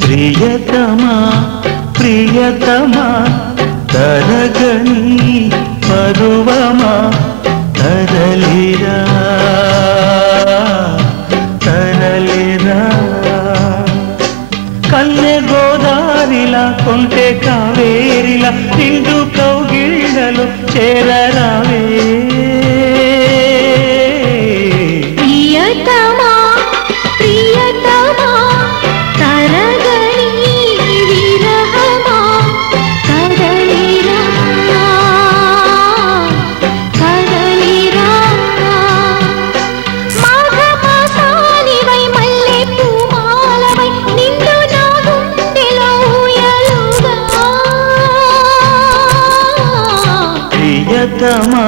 ప్రియతమా ప్రియతమా తరగని పరువమా తరలిరా తరలిరా కన్నె గోదారిలా కొంటె కావేరిలా నిండు కౌగిళ్ళలు చేరరావే ప్రియతమా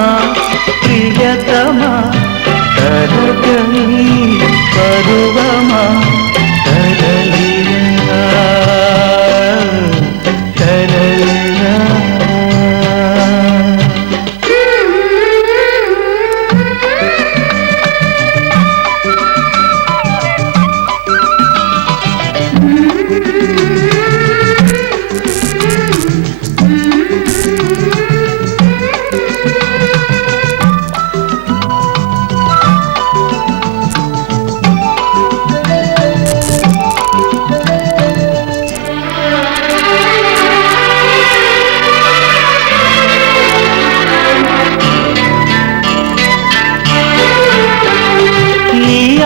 ప్రియతమా తరగని పరువమా తరలిరా తరలిరా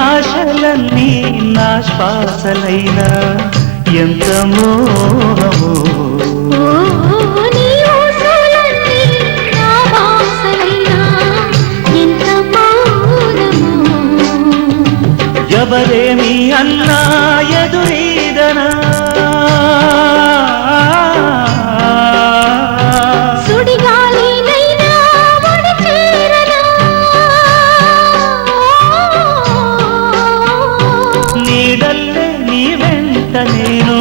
ఆశలన్నీ నా శ్వాసలైనా ఎంత మోహమో ఎవరేమి అన్నా ఎదురీదనా నేను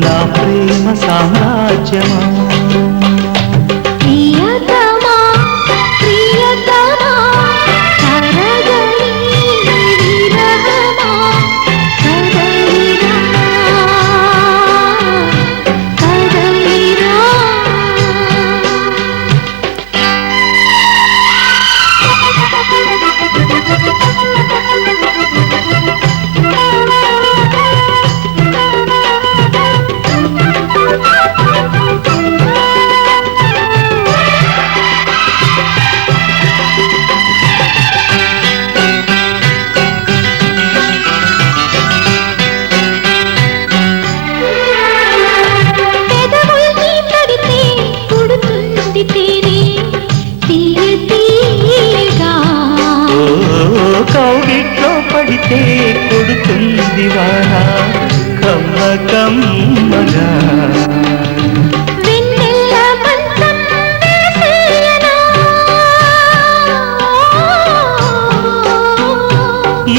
నా ప్రేమ సామ్రాజ్యమా ప్రియతమా ప్రియతమా తరగని విరహమా కదలిరా కదలిరా కౌగిట్లో పడితే కొడుతుంది వాన కమ్మ కమ్మగా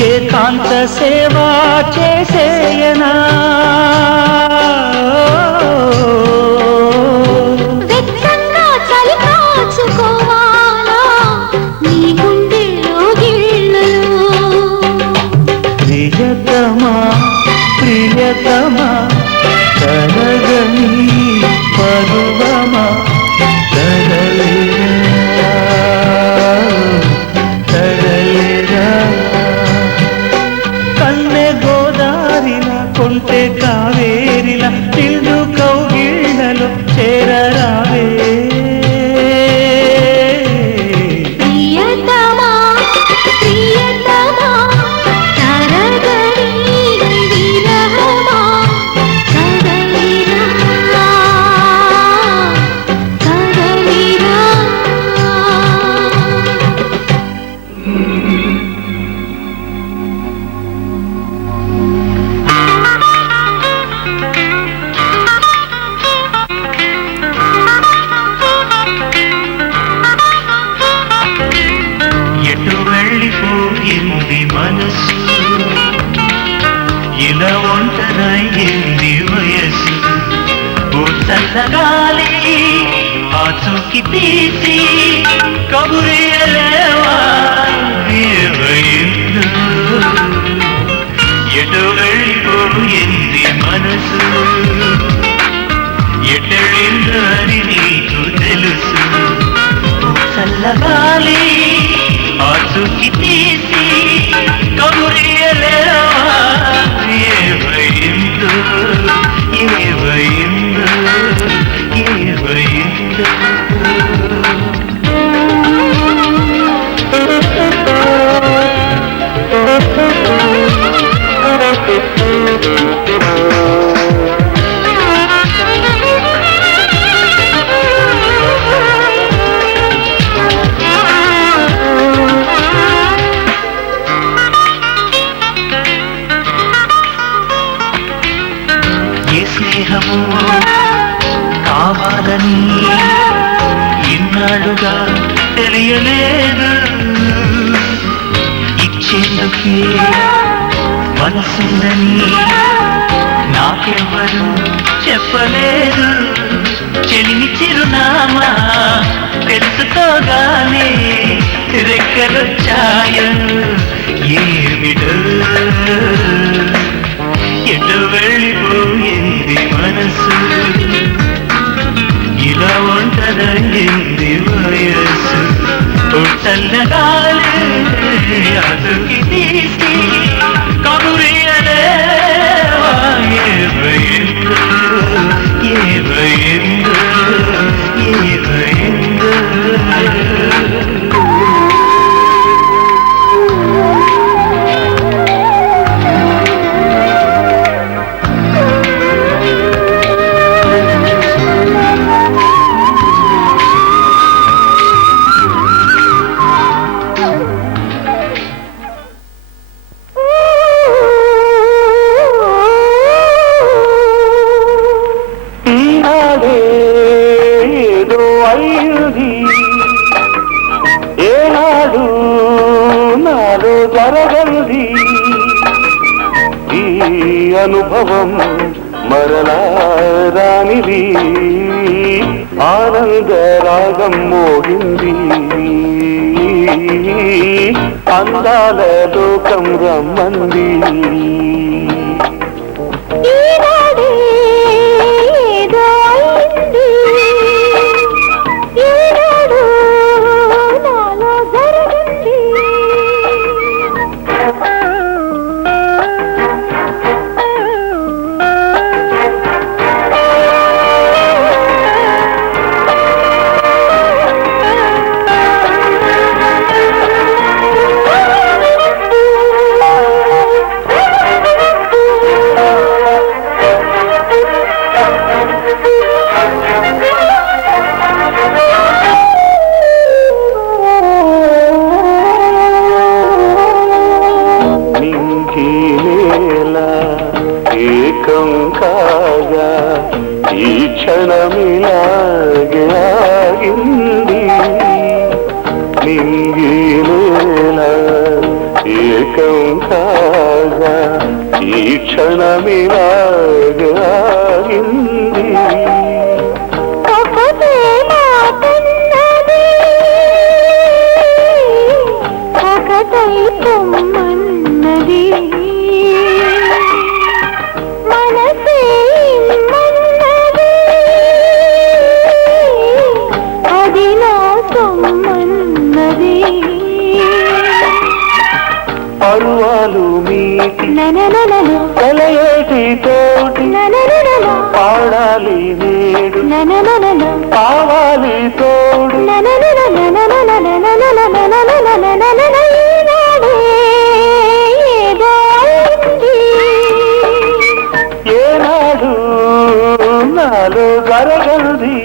ఏకాంత సేవా చేసేయనా ప్రియతమా ప్రియతమా తరగని పరువమా తరలిరా తరలిరా కన్నె గోదారిలా కొంటె కావేరిలా నిండు కౌగిళ్ళలు చేరరావే మనసు ఇలా ఒంటరయ్యింది వయసు చల్లగాలి ఆచూకి తీసి కబురేయలేవా ఏమైందో ఎటు వెళ్ళిపో వెళ్ళిపోయింది మనసు ఎటెళ్ళిందని నీకు తెలుసు చల్లగాలి ఆచూకి తీసి కబురియలేవా ఏవైందో ఏవైందో ఏవైందో ఏ స్నేహము కావాలని ఇన్నాళ్ళుగా తెలియలేదు ఇచ్చేందుకే మనసుందని నాకెవ్వరు చెప్పలేదు చెలిమి చిరునామా తెలుసుకోగానే రెక్కలొచ్చాయో ఏమిటో ఎటు వెళ్ళిపోయింది మనసు ఇలా ఉంటదయ్యింది వయస్సు చల్లగాలి అదుకి తీసి కబురియలేవా ఏవైందో ఏవైందో ఏవైందో ఏనాడు నాలో జరగంది ఈ అనుభవం మరలా రానిది ఆనంద రాగం మోగింది అందాల లోకం రమ్మంది ఏకం కాగా ఈ క్షణమిలాగే ఆగింది నింగినేల ఏకం కాగా ఈ క్షణమిలాగే ఆగింది పరువాలు మీటి కలయేటి తోటి పాడాలి నేడు కావాలి తోడు ఏనాడు నాలో జరగంది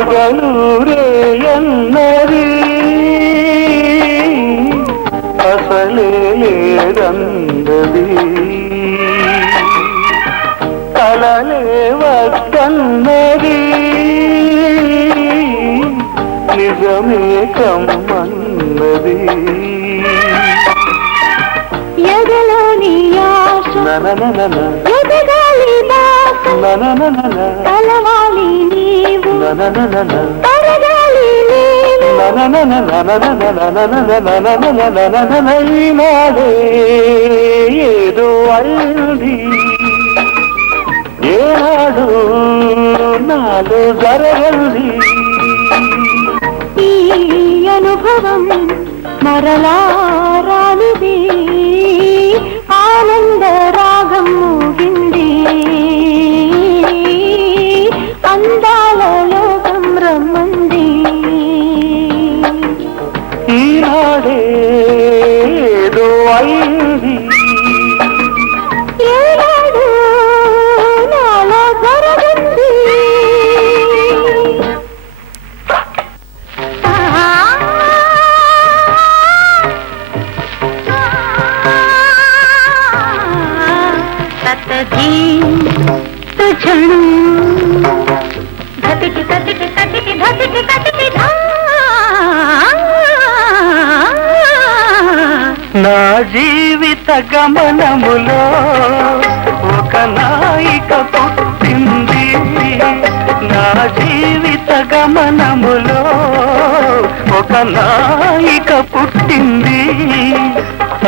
పగలూరే ఎన్నది అసలే లేదందది కలలే వద్దన్నది నిజమే కమ్మన్నది ఎదలోని ఆశ ఎదగాలి దాస కలవాలి నీవు తరగాలి ఈనాడే ఏదో అయింది ఏనాడు నాలో జరగంది ఈ అనుభవం మరలా రానిది ఆనంద రాగం మూగింది అందాల లోకం రమ్మంది ఈనాడే ఏదో అయింది ఏనాడు నాలో జరగంది धतिकी धतिकी धतिकी धतिकी धतिकी धा నా జీవిత గమనములో ఒక నాయిక పుట్టింది నా జీవిత గమనములో ఒక నాయిక పుట్టింది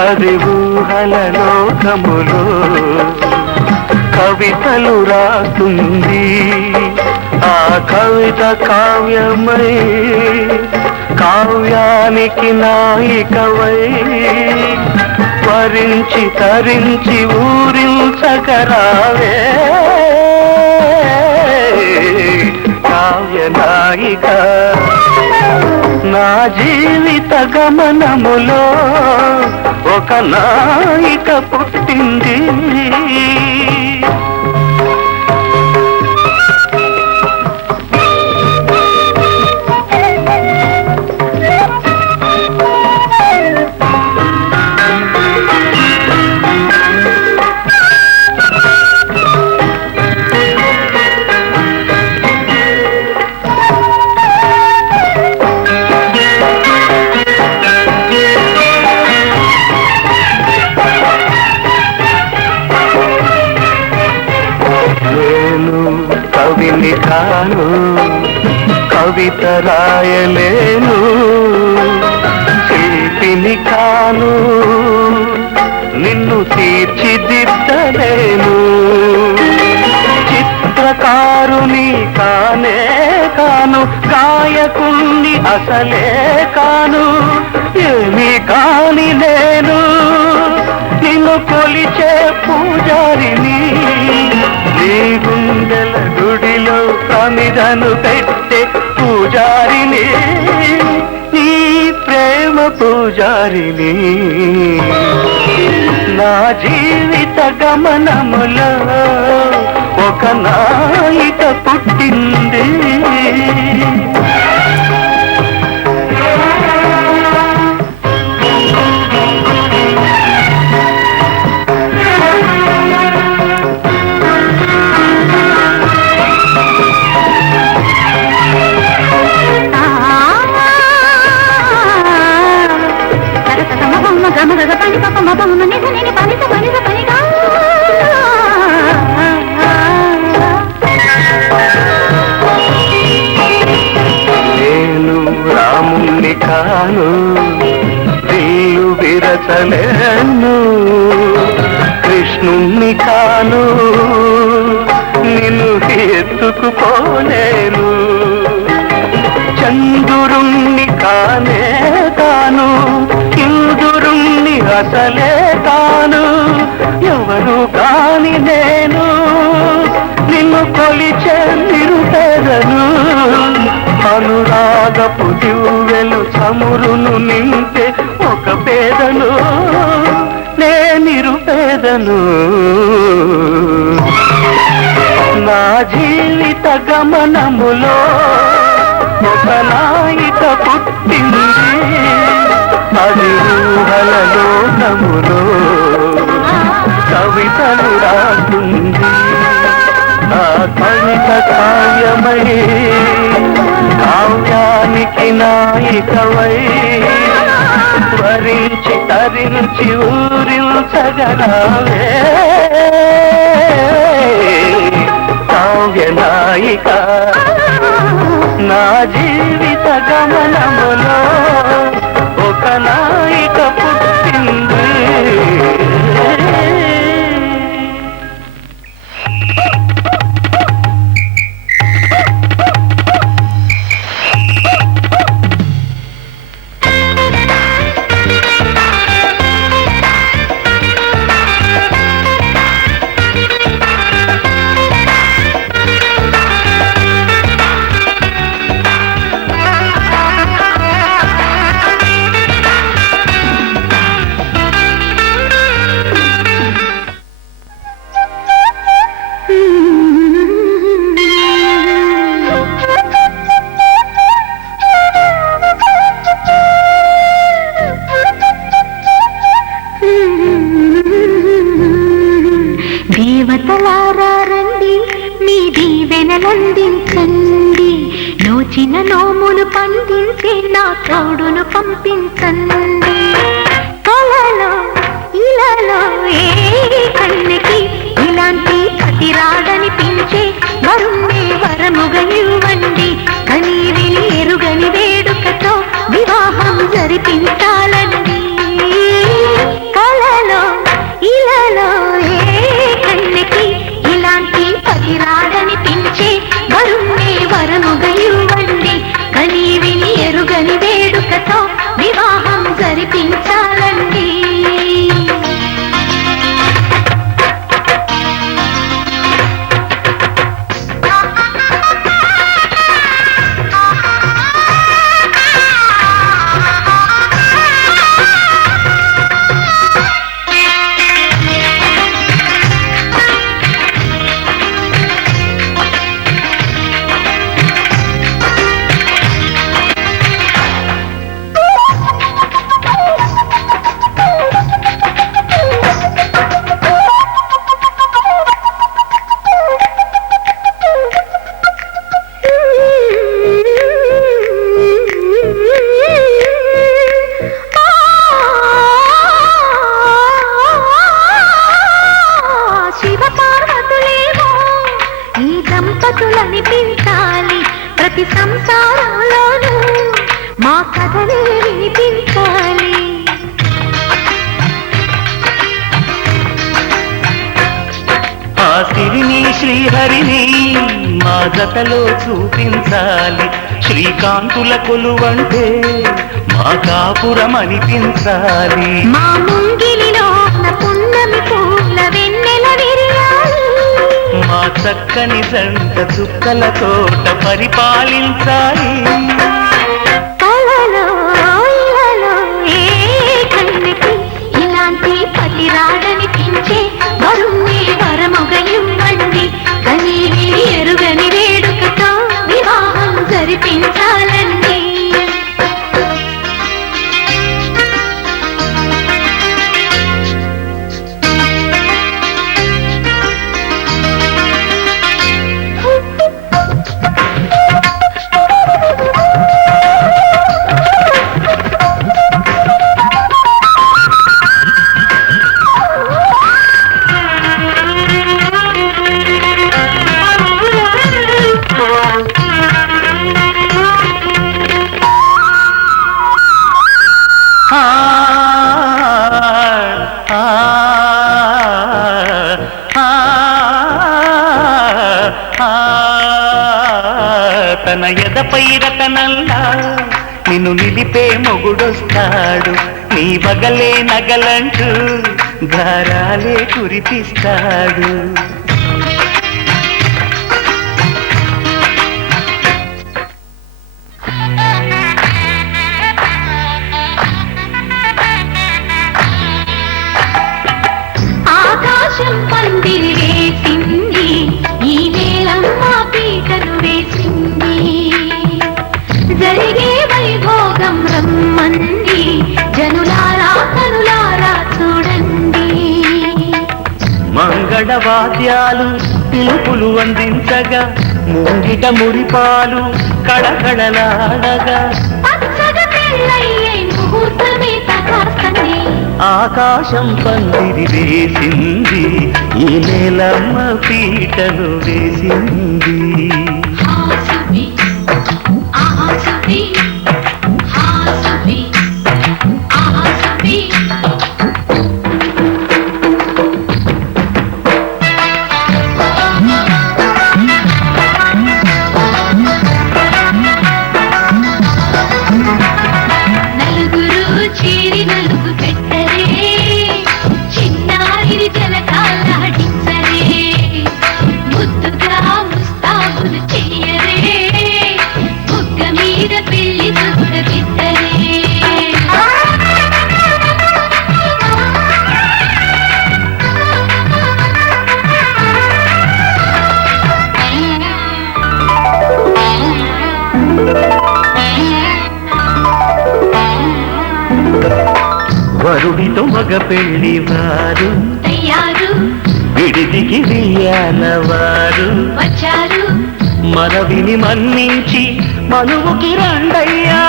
అది ఊహల లోకములో కవితలు రాస్తుంది ఆ కవిత కావ్యమై కావ్యానికి నాయికవై వరించి తరించి ఊరించకరావే కావ్య నాయిక నా జీవిత గమనములో ఒక నాయిక పుట్టింది కవిని కాను కవిత రాయలేను శిల్పిని కాను నిన్ను తీర్చిదిద్దలేను చిత్రకారుని కానే కాను గాయకుణ్ణి అసలే కాను ఏమీ కాని నేను నిన్ను కొలిచే పూజారిని నీ గుండెల గుడిలో ప్రమిదను పెట్టే పూజారిని నీ ప్రేమ పూజారిని నా జీవిత గమనములో ఒక నాయిక పుట్టింది నేను రాముణ్ణి కాను విల్లు విరచలేను కృష్ణుణ్ణి కాను నిన్ను ఎత్తుకుపోలేను చంద్రుణ్ణి కానే కాను ఇంద్రుణ్ణి అసలే కాను ఎవరు కాని నేను నిన్ను కొలిచే నిరుపేదను అనురాగపు దివ్వెలు చమురును నింపే ఒక పేదను నే నిరుపేదను నా జీవిత గమనములో కథలు రాస్తుంది నా కవిత కావ్యమై కావ్యానికి నాయికవై వరించి తరించి ఊరించగలవే కావ్య నాయిక నా జీవిత గమనములో ఒక నాయిక పుట్టింది దేవతలారా రండి మీ దీవెనలందించండి నోచిన నోములు పండించి నా తోడును పంపించండి కలలో ఇలలో ఏ కన్నెకి ఇలాంటి పతిరాడనిపించే వరుణ్ణే వరముగా ఇవ్వండి కనీవిని ఎరుగని వేడుకతో వివాహం జరిపించాలండి కలలో ఇలలో పతిరాడనిపించే వరుణ్ణే వరముగా ఇవ్వండి కనీవిని ఎరుగని వేడుకతో వివాహం జరిపించాలండి దంపతులనిపించాలి ప్రతి సంసారంలోనూ మా కథనే వినిపించాలి ఆ సిరిని శ్రీహరిని మా జతలో చూపించాలి శ్రీకాంతుల కొలువంటే మా కాపురం అనిపించాలి మా ముంగిలిలో పున్నమి పూల వెన్నెల విరియాలి మా చక్కని జంట చుక్కల తోట పరిపాలించాలి కలలో ఇలలో ఏ కన్నెకి ఇలాంటి పతిరాడనిపించే వరుణ్ణే వరముగా ఇవ్వండి కనీవిని ఎరుగని వేడుకతో వివాహం జరిపించాలండి తన ఎదపై రతనల్లా నిన్ను నిలిపే మొగుడొస్తాడు నీ బగలే నగలంటూ ధారాలే కురిపిస్తాడు ఆకాశం పందిరి వేసింది ఈ నేలమ్మ పీటను వేసింది జరిగే వైభోగం రమ్మంది జనులారా కనులారా చూడండి మంగ వాద్యాలు పిలుపులు అందించగా ముంగిట మురిపాలు కళకళలాడగా పచ్చగా పెళ్ళయ్యే ముహూర్తమే తకాస్తనే ఆకాశం పందిరి వేసింది ఈ నేలమ్మ పీటను వేసింది హాసుబి ఆహాసుబి హాసుబి ఆహాసుబి నలుగురు చేరి నలుగు పెట్టరే చిన్నారి జలకాలాడించరే ముద్దుగా ముస్తాబులు చెయ్యరే బుగ్గ మీద పెళ్లి చూడబిద్దరే వరుడితో మగ పెళ్లి వారు తయారు విడిదికి వెయ్యాలవారు వచ్చారు మనవిని మన్నించి మనువుకి రండయ్యా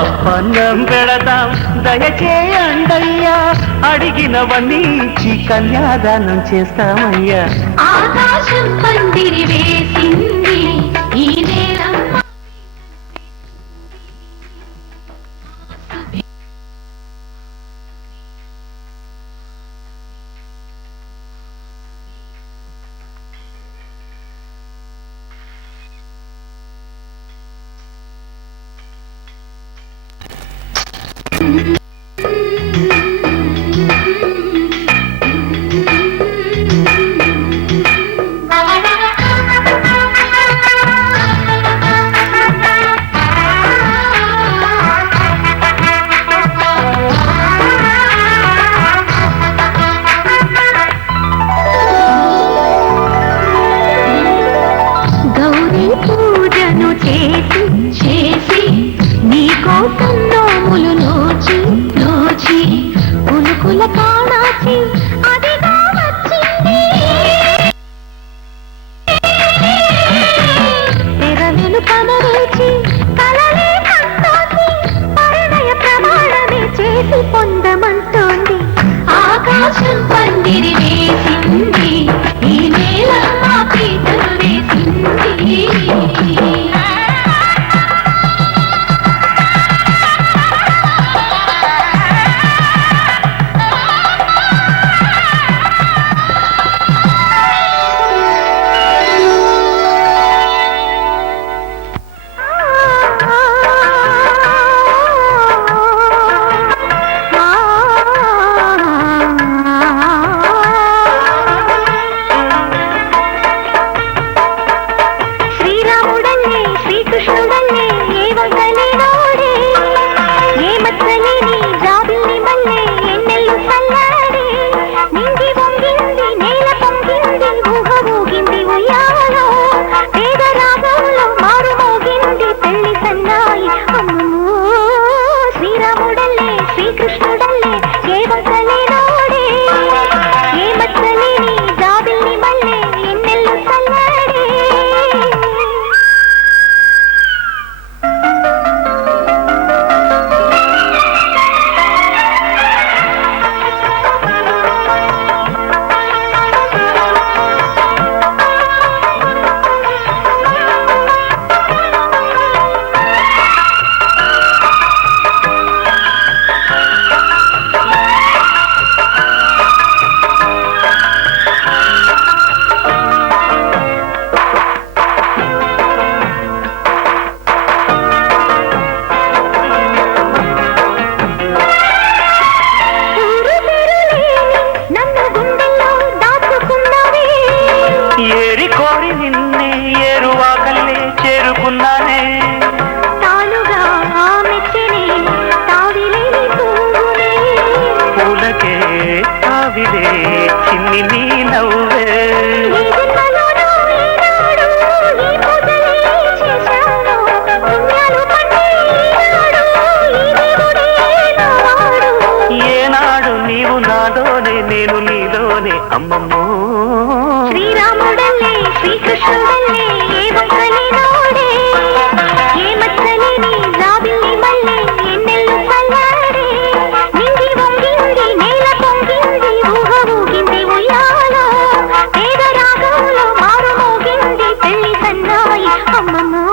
అప్పన్నం పెడదాం దయచేయండయ్యా అడిగినవన్నీ ఇచ్చి కన్యాదానం చేస్తామయ్యా ఆకాశం పందిరి వేసింది ఈ నేలమ్మ గౌరీ పూజను చేసి చేసి నీకోసం నోములు నోచి నోచి ఉనుకుల కాణాచి అదిగా వచ్చింది తెరవెను కనరేచి కలలే కంటోంది పరిణయ ప్రమాణమే చేసి పొందమంటోంది ఆకాశం పందిరి వేసింది ఈ నేలమ్మ పీటను వేసింది శ్రీరాముడల్లే శ్రీకృష్ణుడల్లే ఏ వంకలే నోడే ఏ మచ్చలేని జాబిల్లి మల్లె ఎన్నెల్లు చల్లాడే నింగి వంగింది నేల పొంగింది ఊహ ఊగింది ఉయ్యాలో పేద రాగంలో మారు మోగింది పెళ్లి సన్నాయి అమ్మో శ్రీరాముడల్లే శ్రీకృష్ణుడల్లే ఏ వంకలే నోడే ఏ మచ్చలేని జాబిల్లి మల్లె ఎన్నెల్లు చల్లాడే ఊరు పేరులేని నన్ను గుండెల్లో దాచుకున్నవే ఏరి కోరి నిన్నే ఏరువాకల్లే చేరుకున్నానే తాలుగా మెచ్చని తావిలేని పువ్వునే పూలకే తావిలే చిన్ని నీ నవ్వే ఈ జన్మలోనూ ఈనాడు ఈ పూజలే చేశాను పుణ్యాలు పండే ఈనాడు ఈ దేవుడే నావాడు ఏనాడు నీ కలలోనే అమ్మమ్మో శ్రీరాముడల్లే శ్రీకృష్ణుడల్లే ఏ వంకలి నోడే ఏ మచ్చలేని జాబిల్లి మల్లె ఎన్నెల్లు చల్లారే నింగి వంగింది నేల పొంగింది ఊహ ఊగింది ఉయ్యాలో పేద రాగంలో మారు మోగింది పెళ్లి సన్నాయి అమ్మమ్మో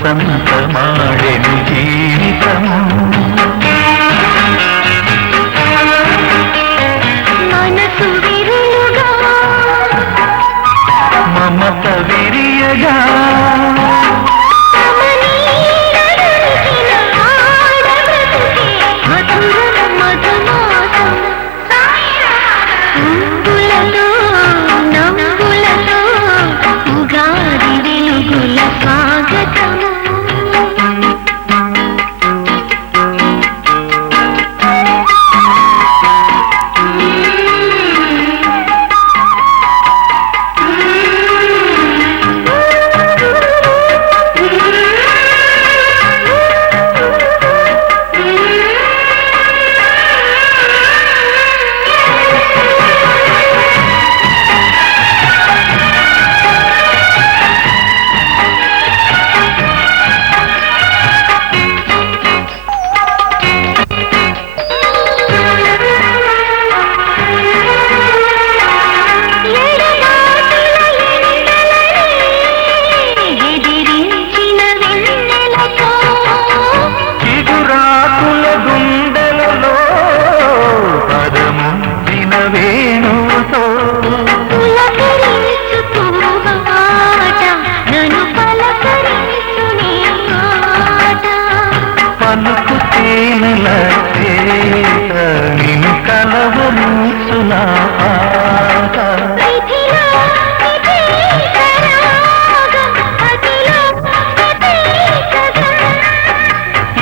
వసంతమాడెను జీవితము మనసు విరులుగా మమత విరియగా నిన్ను కలవరుచునా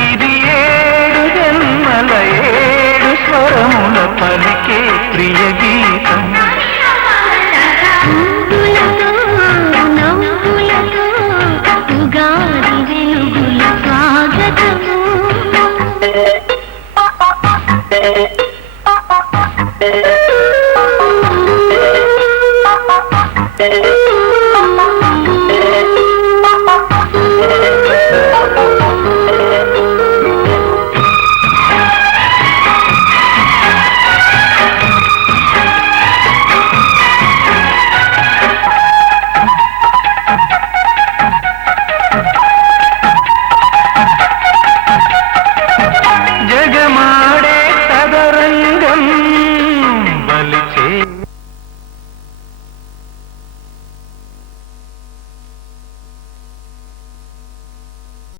ఇది 7 జన్మల 7 స్వరముల పలికే ప్రియ గీతం ఉగాది వెలుగుల స్వాగతము